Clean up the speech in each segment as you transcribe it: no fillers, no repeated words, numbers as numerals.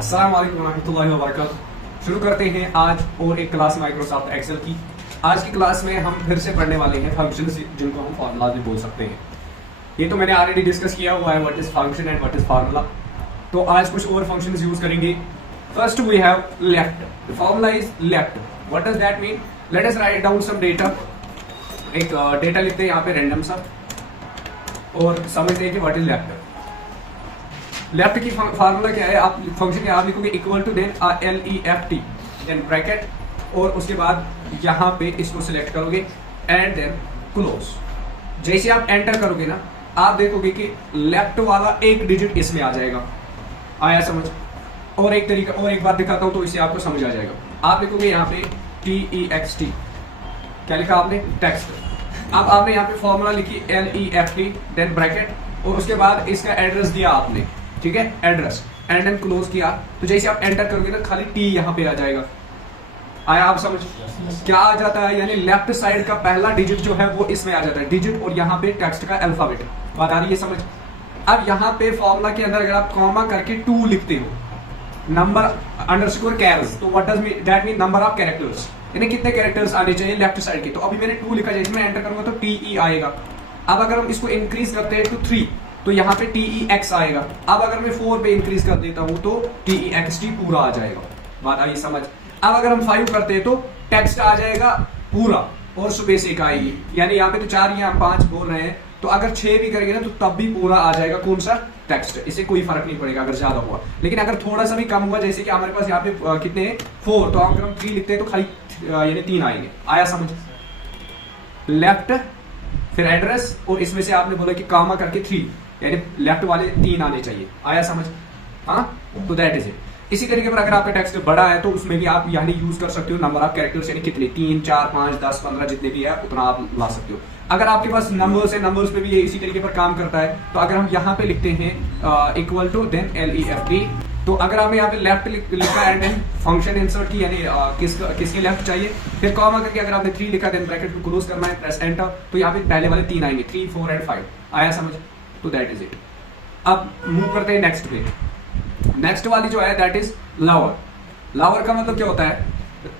अस्सलाम वालेकुम रहमतुल्लाहि व बरकातुहू। शुरू करते हैं आज और एक क्लास माइक्रोसॉफ्ट एक्सेल की। आज की क्लास में हम फिर से पढ़ने वाले हैं फंक्शंस, जिनको हम फार्मूलाज भी बोल सकते हैं। ये तो मैंने ऑलरेडी डिस्कस किया हुआ है, what is function and what is formula. तो आज कुछ और फंक्शंस यूज करेंगे। First we have left. Formula is left. What does that mean? Let us write down some data. एक डेटा लिखते हैं यहाँ पे रैंडम सा और समझते हैं कि व्हाट इज लेफ्ट। लेफ्ट की फार्मूला क्या है? आप फंक्शन के आप लिखोगे equal to then LEFT then bracket और उसके बाद यहाँ पे इसको सिलेक्ट करोगे एंड देन क्लोज। जैसे आप एंटर करोगे ना, आप देखोगे कि लेफ्ट वाला एक डिजिट इसमें आ जाएगा। आया समझ? और एक तरीका और एक बात दिखाता हूँ तो इससे आपको समझ आ जाएगा। आप लिखोगे यहाँ पे TEXT। क्या लिखा आपने? टेक्स्ट। अब आपने यहाँ पे फॉर्मूला लिखी LEFT देन ब्रैकेट और उसके बाद इसका एड्रेस दिया आपने, ठीक है, एड्रेस एंड देन क्लोज किया। तो जैसे आप एंटर करोगे ना, खाली टी यहाँ पे आ जाएगा। आया आप समझ? क्या आ जाता है? यानी लेफ्ट साइड का पहला डिजिट जो है वो इसमें आ जाता है, डिजिट, और यहाँ पे टेक्स्ट का अल्फाबेट। बात आ रही है समझ? अब यहाँ पे फॉर्मूला के अंदर अगर आप कॉमा करके 2 लिखते हो, नंबर अंडरस्कोर कैरेक्टर्स, तो what does that mean? Number of characters, यानी कितने कैरेक्टर्स आने चाहिए लेफ्ट साइड के। तो अभी मैंने 2 लिखा, जैसे मैं एंटर करूंगा तो TE आएगा। अब अगर हम इसको इंक्रीज करते हैं टू 3 तो यहाँ पे TEX आएगा। अब अगर मैं 4 पे इंक्रीज कर देता हूँ तो TEXT पूरा आ जाएगा। बात आई समझ? अब अगर हम 5 करते हैं तो टेक्स्ट आ जाएगा पूरा और सुबह से एक आएगी। यानी यहाँ पे तो 4 या 5 बोल रहे हैं, तो अगर 6 भी करेंगे ना तो तब भी पूरा आ जाएगा। कौन सा? टेक्स्ट। इससे कोई फर्क नहीं पड़ेगा अगर ज्यादा हुआ। लेकिन अगर थोड़ा सा भी कम हुआ, जैसे कि हमारे पास यहाँ पे कितने हैं 4, तो अगर हम 3 लिखते हैं तो खाली यानी 3 आएंगे। आया समझ? लेफ्ट फिर एड्रेस और इसमें से आपने बोला कि कामा करके 3, यानी लेफ्ट वाले 3 आने चाहिए। आया समझ? हाँ, तो दैट इज इट। इसी तरीके पर अगर आपका टेक्स्ट बड़ा है तो उसमें भी आप यानी यूज कर सकते हो नंबर ऑफ कैरेक्टर्स, यानी कितने, 3, 4, 5, 10, 15 जितने भी है उतना आप ला सकते हो। अगर आपके पास नंबर्स है, नंबर्स पे भी ये इसी तरीके पर काम करता है। तो अगर हम यहाँ पे लिखते हैं इक्वल टू देन LEFT, तो अगर हमें यहाँ पे लेफ्ट लिखा एंड देन फंक्शन इंसर्ट की, यानी किसके लेफ्ट चाहिए, फिर कॉमा करके अगर आपने 3 लिखा देन ब्रैकेट को क्लोज करना है, प्रेस एंटर, तो यहाँ पे पहले वाले 3 आएंगे, 3, 4 एंड 5। आया समझ? तो दैट इज इट। अब मूव करते हैं नेक्स्ट पे। नेक्स्ट वाली जो है दैट इज लावर। लावर का मतलब क्या होता है?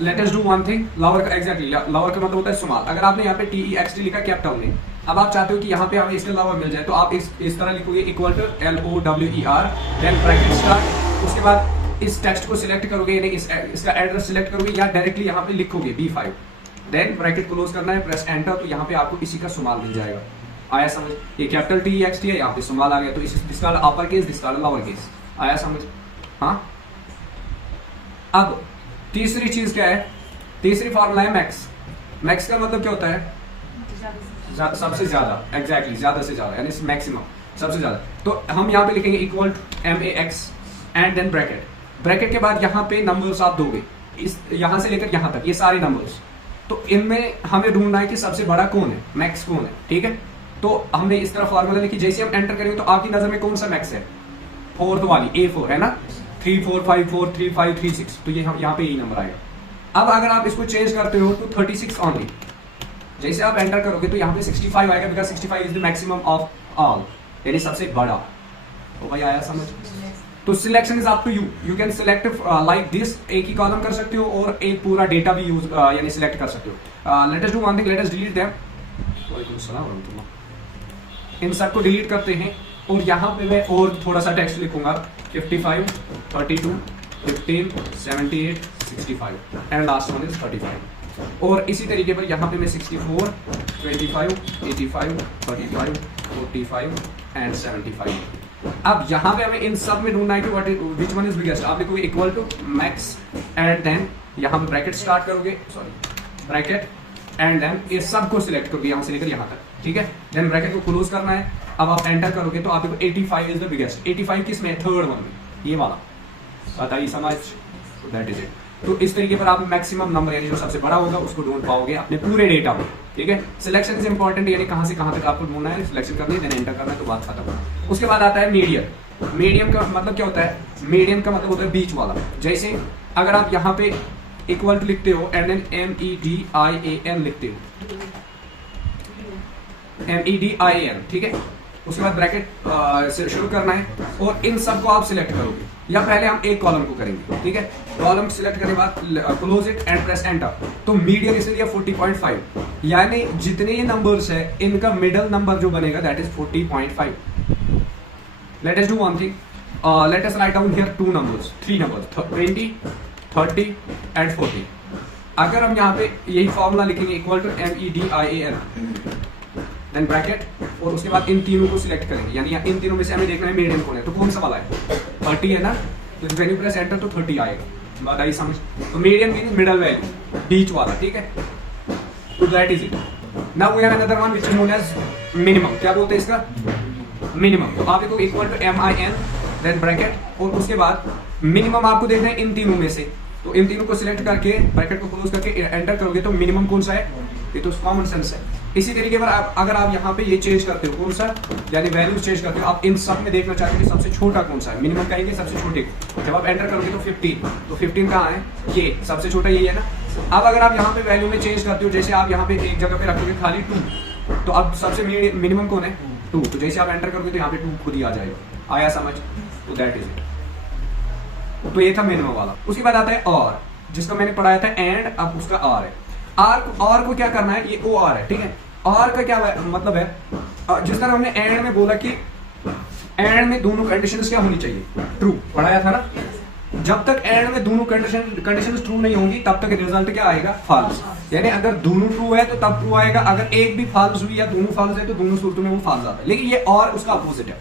Let us do one thing. लावर का एग्जैक्टली लावर का मतलब होता है स्मॉल। अगर आपने यहाँ पे TEXT लिखा कैपिटल में, अब आप चाहते हो कि यहाँ पे हमें इसका लावर मिल जाए, तो आप इस तरह लिखोगे equal to LOWER then bracket start. उसके बाद इस टेक्स्ट को सिलेक्ट करोगे, यानी इसका एड्रेस सिलेक्ट करोगे या डायरेक्टली यहाँ पे लिखोगे B5 देन ब्रैकेट क्लोज करना है, प्रेस एंटर, तो यहाँ पे आपको इसी का स्मॉल मिल जाएगा। आया समझ? ये कैपिटल TEXT है, यहाँ पे स्मॉल आ गया, तो इसका अपर केस, इसका लोअर केस। आया समझ? हाँ। अब तीसरी चीज क्या है? तीसरी फॉर्मूला है मैक्स। मैक्स का मतलब क्या होता है? सबसे ज्यादा। एग्जैक्टली, ज्यादा से ज्यादा, यानी मैक्सिमम, सबसे ज्यादा। तो हम यहाँ पे लिखेंगे equal to MAX and then bracket. Bracket के बाद यहाँ पे नंबर्स आप दोगे, इस यहाँ से लेकर यहाँ तक, ये सारे नंबर्स। तो इनमें हमें ढूंढना है कि सबसे बड़ा कौन है, मैक्स कौन है, ठीक है। तो हमने इस तरह फॉर्मूला लिखी, जैसे हम एंटर करेंगे तो आपकी नजर में कौन सा मैक्स है? 4th वाली A4 है ना, 3, 4, 5, 4, 3, 5, 3, 6, तो ये हम यहाँ पे यही नंबर आएगा। अब अगर आप इसको चेंज करते हो तो 36 ऑनली, जैसे आप एंटर करोगे तो यहाँ पे 65 आएगा, because 65 is the maximum of all, यानी सबसे बड़ा। तो भाई आया समझ? तो selection is up to you. You can select like this, एक ही कॉलम कर सकते हो और एक पूरा डेटा भी यूज यानी सिलेक्ट कर सकते हो। Late us do one thing, let us delete them. वालेकुम सलाम व रहमतुल्लाह। इन सबको डिलीट करते हैं और यहाँ पे मैं और थोड़ा सा टेक्स्ट लिखूंगा, 55, 32, 15, 78, 65 एंड लास्ट वन इज 35। और इसी तरीके पर यहाँ पे मैं 64, 25, 85, 35, 45 एंड 75। अब यहाँ पे हमें इन सब में ढूंढना है कि विच वन इज बिगेस्ट। आप लिखोगे equal to max and then यहाँ पे ब्रैकेट स्टार्ट करोगे, सॉरी ब्रैकेट एंड देन ये सबको सिलेक्ट करोगे यहाँ से लेकर यहाँ तक, ठीक है। देन ब्रैकेट को क्लोज करना है। अब आप एंटर करोगे तो आपको 85 इज द बिगेस्ट। 85 किस में? 3rd वन में, ये वाला। बताइए समझ? That is it. तो इस तरीके पर आप मैक्सिमम नंबर, यानी जो सबसे बड़ा होगा उसको ढूंढ पाओगे अपने पूरे डेटा में, ठीक है। सिलेक्शन इज इंपॉर्टेंट, यानी कहां से कहां तक आपको ढूंढना है, सिलेक्शन करनी है, देन एंटर करना है, तो बात खत्म। उसके बाद आता है मीडियम। मीडियम का मतलब क्या होता है? मीडियम का मतलब होता है बीच वाला। जैसे अगर आप यहाँ पे इक्वल टू लिखते हो एंड देन MEDIAN लिखते हो, MEDIAN, ठीक है। उसके बाद ब्रैकेट से शुरू करना है और इन सबको आप सिलेक्ट करोगे। या पहले हम एक कॉलम को करेंगे, ठीक है। कॉलम सिलेक्ट करने के बाद close it and press enter. तो मीडियन इसने दिया 40.5, यानी जितने ये नंबर्स है इनका मिडल नंबर जो बनेगा that is 40.5। Let us do one thing, let us write down here three numbers 20, 30 and 40। अगर हम यहाँ पे यही फॉर्मूला लिखेंगे equal to MEDIAN then bracket, और उसके बाद इन तीनों को सिलेक्ट करेंगे, यानी इन तीनों में से हमें देखना है मीडियन कौन है, तो कौन सा वाला है 30 है ना, तो व्हेन यू प्रेस एंटर तो 30 आएगा। बात आई समझ? तो मीडियन मीन मिडल वैल्यू, बीच वाला, ठीक है। तो that is it. Now we have another one which is known as minimum. क्या बोलते हैं इसका? मिनिमम। तो आप देखो equal to MIN then bracket, और उसके बाद मिनिमम आपको देखना है इन तीनों में से, तो इन तीनों को सिलेक्ट करके ब्रैकेट को क्लोज करके एंटर करोगे तो मिनिमम कौन सा है, ये तो कॉमन सेंस है। इसी तरीके पर अगर आप यहाँ पे ये चेंज करते हो कौन सा, यानी वैल्यूज चेंज करते हो, आप इन सब में देखना चाहते हो कि सबसे छोटा कौन सा है, मिनिमम कहेंगे सबसे छोटे। जब आप एंटर करोगे तो 15, तो 15 कहाँ है, ये सबसे छोटा ये है ना। अब अगर आप यहाँ पे वैल्यू में चेंज करते हो, जैसे आप यहाँ पे एक जगह पे रखोगे खाली 2, तो अब सबसे मिनिमम कौन है 2, तो जैसे आप एंटर करोगे तो यहाँ पे 2 खुद ही आ जाएगा। आया समझ? तो दैट इज इट। तो ये था मिनिमम वाला। उसके बाद आता है और, जिसका मैंने पढ़ाया था एंड, अब उसका आर है। आर को क्या करना है, ये OR है, ठीक है। आर का क्या मतलब है, जिस तरह हमने एंड में बोला कि एंड में दोनों कंडीशंस क्या होनी चाहिए, ट्रू, पढ़ाया था ना। जब तक एंड में दोनों कंडीशंस ट्रू नहीं होंगी तब तक रिजल्ट क्या आएगा, फॉल्स। यानी अगर दोनों ट्रू है तो तब ट्रू आएगा, अगर एक भी फॉल्स हुई या दोनों फॉल्स है तो दोनों सूरतों में वो फॉल्स आता है। लेकिन ये और उसका अपोजिट है।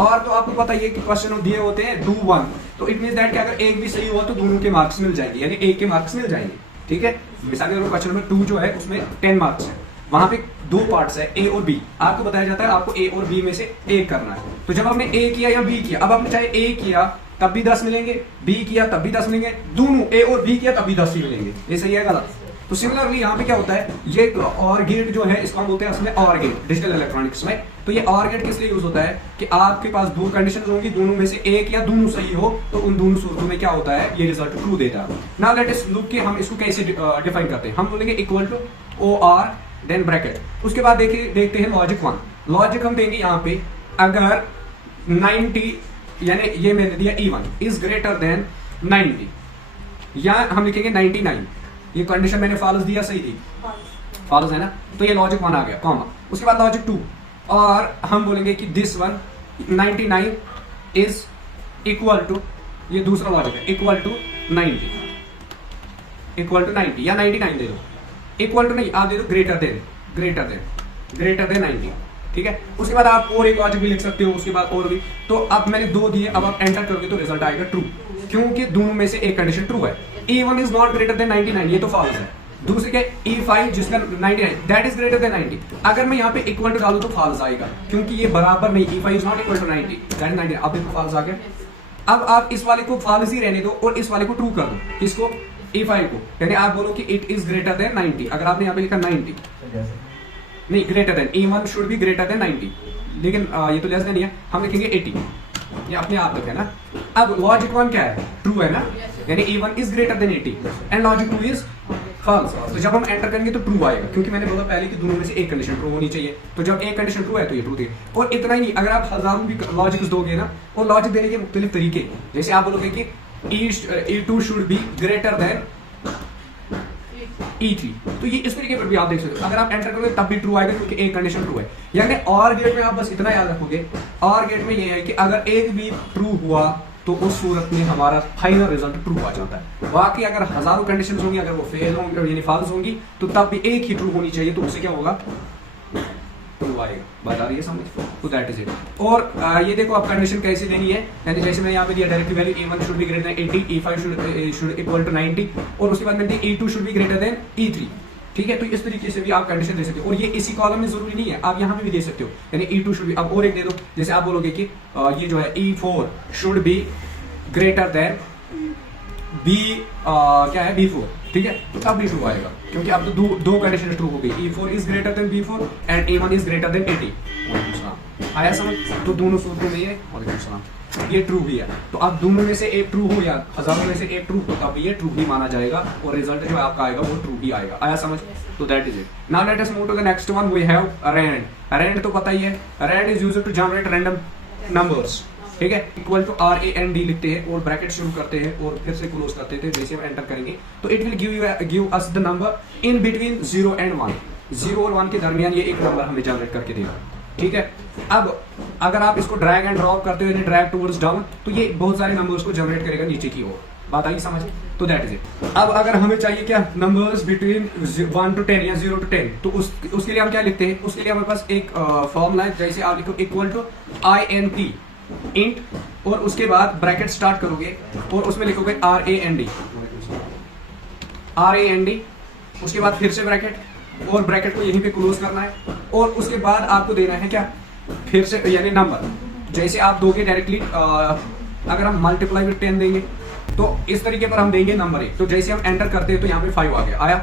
और तो आपको पता है कि क्वेश्चन दिए होते हैं डू 1, तो इट मींस दैट कि अगर एक भी सही हुआ तो दोनों के मार्क्स मिल जाएंगे, यानी एक के मार्क्स मिल जाएंगे, ठीक है। मिसाल के क्वेश्चन नंबर 2 जो है उसमें 10 मार्क्स है, वहां पे 2 पार्ट्स है A और B। आपको बताया जाता है आपको A और B में से एक करना है। तो जब आपने A किया या B किया, अब आपने चाहे A किया तब भी 10 मिलेंगे, B किया तब भी 10 मिलेंगे, दोनों A और B किया तब भी 10 ही मिलेंगे। ये सही है गलत? तो सिमिलरली यहाँ पे क्या होता है, ये OR गेट जो है इसको हम बोलते हैं उसमें OR गेट डिजिटल इलेक्ट्रॉनिक्स में। तो ये OR गेट किस लिए यूज होता है कि आपके पास 2 कंडीशंस होंगी, दोनों में से एक या दोनों सही हो, तो उन दोनों सूरतों में क्या होता है, ये रिजल्ट ट्रू देता है। नाउ लेट अस लुक कि हम इसको कैसे डिफाइन करते हैं। हम बोलेंगे equal to OR then bracket. उसके बाद देखते हैं लॉजिक 1। लॉजिक हम देंगे यहाँ पे, अगर 90 यानी ये मैंने दिया E1 इज ग्रेटर देन 90, या हम लिखेंगे 99, ये कंडीशन मैंने फॉल्स दिया, सही दी, फॉल्स है ना, तो ये लॉजिक 1 आ गया, कॉमा। उसके बाद लॉजिक 2, और हम बोलेंगे कि this one 99 is equal to, ये दूसरा लॉजिक है, इक्वल टू 90, इक्वल टू 90 या 99 दे दो, इक्वल टू नहीं आप दे दो ग्रेटर देन 90, ठीक है। उसके बाद आप और एक लॉजिक भी लिख सकते हो, उसके बाद और भी। तो अब मैंने 2 दिए, अब आप एंटर करोगे तो रिजल्ट आएगा ट्रू, क्योंकि दोनों में से एक कंडीशन ट्रू है। E1 is not greater than 99, ये तो फॉल्स है। दूसरे क्या, E5 जिसका 99 दैट इज ग्रेटर देन 90, अगर मैं यहाँ पे इक्वल टू डालूं तो फॉल्स आएगा, क्योंकि ये बराबर नहीं, E5 is not equal to 90 that is 90। अब देखो फॉल्स आ गया। अब आप इस वाले को फॉल्स ही रहने दो और इस वाले को ट्रू कर दो, इसको E5 को, यानी आप बोलो कि इट इज ग्रेटर देन 90। अगर आपने यहाँ पे लिखा 90 नहीं, greater than, E1 should be greater then 90, लेकिन ये तो लेस देन है, हम लिखेंगे 80, ये अपने आप तक है ना। अब लॉजिक 1 क्या है, ट्रू है ना, यानी E1 is greater than 80 and logic 2 is false. तो जब हम एंटर करेंगे तो ट्रू आएगा, क्योंकि मैंने बोला पहले कि दोनों में से एक कंडीशन ट्रू होनी चाहिए। तो जब एक कंडीशन ट्रू है तो ये ट्रू थी। और इतना ही नहीं, अगर आप हजारों भी लॉजिक्स दोगे ना, और लॉजिक देने के मुख्तलिफ तरीके, जैसे आप बोलोगे कि E2 should be greater then E3, तो ये इस तरीके पर भी आप देख सकते हो। अगर आप एंटर करोगे तब भी ट्रू आएगा, क्योंकि एक कंडीशन ट्रू है। यानी और गेट में आप बस इतना याद रखोगे, और गेट में ये है कि अगर एक भी ट्रू हुआ तो उस सूरत में हमारा फाइनल रिजल्ट ट्रू आ जाता है। बाकी अगर हजारों कंडीशंस होंगी, अगर वो फेल होंगी यानी फॉल्स होंगी, तो तब भी एक ही ट्रू होनी चाहिए, तो उससे क्या होगा, ट्रू आएगा। बात आ रही है समझ? तो दैट इज इट। और ये देखो आप कंडीशन कैसे देनी है, यानी जैसे मैंने यहाँ पे दिया direct value E1 should be greater than 80, E5 should equal to 90, और उसके बाद मैंने E2 should be greater then E3, ठीक है। तो इस तरीके से भी आप कंडीशन दे सकते हो, और ये इसी कॉलम में जरूरी नहीं है, आप यहाँ पे भी दे सकते हो, यानी E2 शुड बी। अब और एक दे दो, जैसे आप बोलोगे कि ये जो है E4 should be greater then क्या है B4, ठीक है, तो तब भी ट्रू आएगा, क्योंकि अब तो दो कंडीशन ट्रू हो गई, E4 is greater then B4 and A1 is greater than 80। आया समझ? तो दोनों सूत्रों में ये ट्रू भी है। तो अब दोनों में से एक ट्रू हो या हजारों में से एक ट्रू, तो तब ये ट्रू ही माना जाएगा, और रिजल्ट जो आपका आएगा वो ट्रू ही आएगा। आया समझ? तो that is it. Now let us move to the next one, we have rand. Rand तो पता ही है, rand is used to generate random numbers, ठीक है, इक्वल टू RAND लिखते हैं और ब्रैकेट शुरू करते हैं और फिर से क्लोज करते थे। जैसे हम एंटर करेंगे तो it will give us the number in between 0 and 1। 0 और 1 के दरमियान ये एक नंबर हमें जनरेट करके देगा। ठीक है, अब अगर आप इसको ड्रैग एंड ड्रॉप करते हो, ड्रैग टूवर्ड्स डाउन, तो ये बहुत सारे नंबर्स को जनरेट करेगा नीचे की ओर। बात आई समझ? तो दैट इज इट। अब अगर हमें चाहिए क्या नंबर्स बिटवीन 1 to 10 या 0 to 10, तो उसके लिए हम क्या लिखते हैं? उसके लिए हमारे पास एक फॉर्मूला है। जैसे आप लिखो इक्वल टू INT इंट और उसके बाद ब्रैकेट स्टार्ट करोगे और उसमें लिखोगे RAND, उसके बाद फिर से ब्रैकेट और ब्रैकेट को यहीं पे क्लोज करना है और उसके बाद आपको देना है क्या? फिर से यानी नंबर। जैसे आप दोगे डायरेक्टली, अगर हम मल्टीप्लाई विद 10 देंगे तो इस तरीके पर हम देंगे नंबर 1। तो जैसे हम एंटर करते हैं तो यहाँ पे 5 आ गया, आया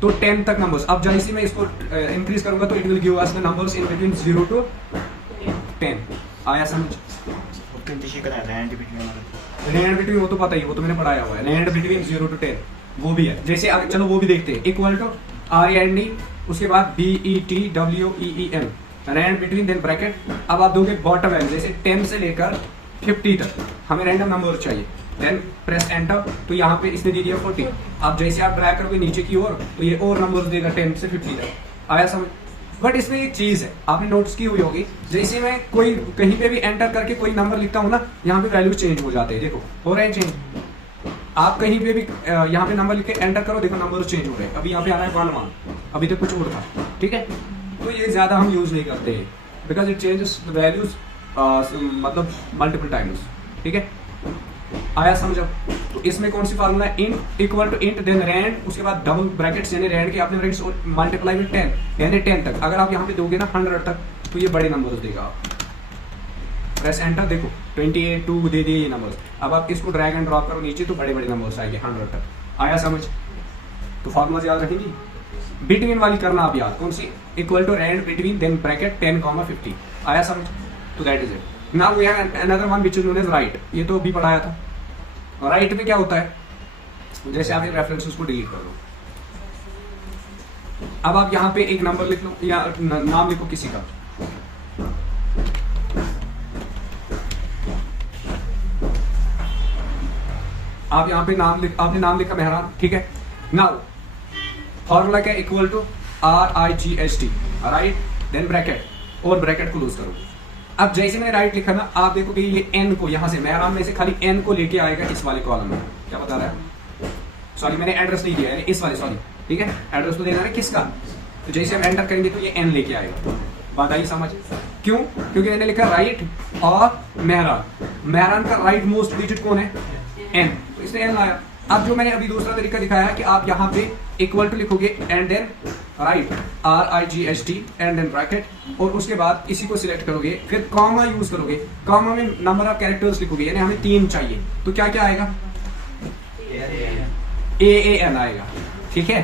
तो 10 तक नंबर्स। अब जैसे मैं इसको इंक्रीज करूंगा तो it will give us the numbers in between 0 to 10। आया समझ? रैंड बिटवीन वो तो पता ही, वो तो मैंने पढ़ाया हुआ है। रैंड बिटवीन 0 to 10 वो भी है। जैसे चलो वो भी देखते हैं। इक्वल टू RAND, उसके बाद BETWEEN, rand between then bracket. अब आप दोगे बॉटम वैल्यू, जैसे 10 से लेकर 50 तक हमें रैंडम नंबर चाहिए। देन प्रेस एंटर, तो यहाँ पे इसने दे दिया 40। अब जैसे आप ड्रैग करोगे नीचे की ओर तो ये और नंबर्स देगा 10 से 50 तक। आया समझ? बट इसमें एक चीज है, आपने नोटिस की हुई होगी, जैसे मैं कोई कहीं पे भी एंटर करके कोई नंबर लिखता हूँ ना, यहाँ पे वैल्यू चेंज हो जाते हैं। देखो हो रहे हैं चेंज। आप कहीं पे भी यहाँ पे नंबर लिख के एंटर करो, देखो नंबर चेंज हो रहे हैं। अभी यहाँ पे आ रहा है 1, अभी तो कुछ और था। ठीक है, तो ये ज्यादा हम यूज नहीं करते हैं because it changes the values मतलब मल्टीपल टाइम्स। ठीक है, आया समझो? तो इसमें कौन सी फार्मूला है? Int equal to int then rand, उसके बाद डबल ब्रैकेट्स यानी रैंड के अपने ब्रैकेट्स और मल्टीप्लाई विद 10 यानी 10 तक। अगर आप यहाँ पे दोगे ना 100 तक तो ये बड़े नंबर्स देगा। प्रेस एंटर, देखो 28 2 दे दिए ये नंबर्स। अब आप इसको ड्रैग एंड ड्रॉप करो नीचे तो बड़े बड़े नंबर्स आएंगे 100 तक। आया समझ? तो फार्मूला याद रखेंगी। बिटवीन वाली करना आप याद, कौन सी? Equal to rand between then bracket 10, 50। आया समझ? तो that is it. Now we have another one which is known as right. ये तो अभी पढ़ाया था। राइट में क्या होता है? जैसे आप रेफरेंसेस को डिलीट कर लो। अब आप यहाँ पे एक नंबर लिख लो या नाम लिखो किसी का। आप यहाँ पे आपने नाम लिखा मेहरान। ठीक है, नाउ फॉर्मूला क्या? Equal to RIGHT, right then bracket और ब्रैकेट क्लोज करो। अब जैसे मैंने राइट लिखा ना, आप देखोगे ये n को यहाँ से मेहरान में से खाली n को लेके आएगा इस वाले कॉलम में। क्या बता रहा है? सॉरी मैंने एड्रेस नहीं दिया है, इस वाले, सॉरी। ठीक है, एड्रेस तो देना है किसका? तो जैसे हम एंटर करेंगे तो ये n लेके आएगा। बात आई समझ? क्यों? क्योंकि मैंने लिखा राइट और मेहरान का राइट मोस्ट डिजिट कौन है? n, तो इसने n लाया। अब जो मैंने अभी दूसरा तरीका दिखाया है कि आप यहाँ पे इक्वल टू लिखोगे and then right RIGHT and then bracket और उसके बाद इसी को सिलेक्ट करोगे, फिर कॉमा यूज करोगे। कॉमा में नंबर ऑफ कैरेक्टर्स लिखोगे, यानी हमें 3 चाहिए तो क्या क्या आएगा? AAN आएगा। ठीक है,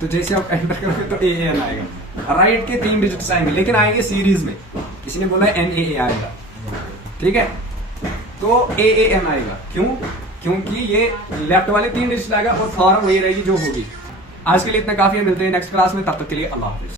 तो जैसे आप एंटर करोगे तो AAN आएगा। राइट के 3 डिजिट्स आएंगे लेकिन आएंगे सीरीज में। किसी ने बोला NAA आएगा। ठीक है, तो AAN आएगा। क्यों? क्योंकि ये लेफ्ट वाले 3 डिजिट आएगा और फॉर्म वही रहेगी जो होगी। आज के लिए इतना काफी है, मिलते हैं नेक्स्ट क्लास में, तब तक के लिए अल्लाह हाफिज।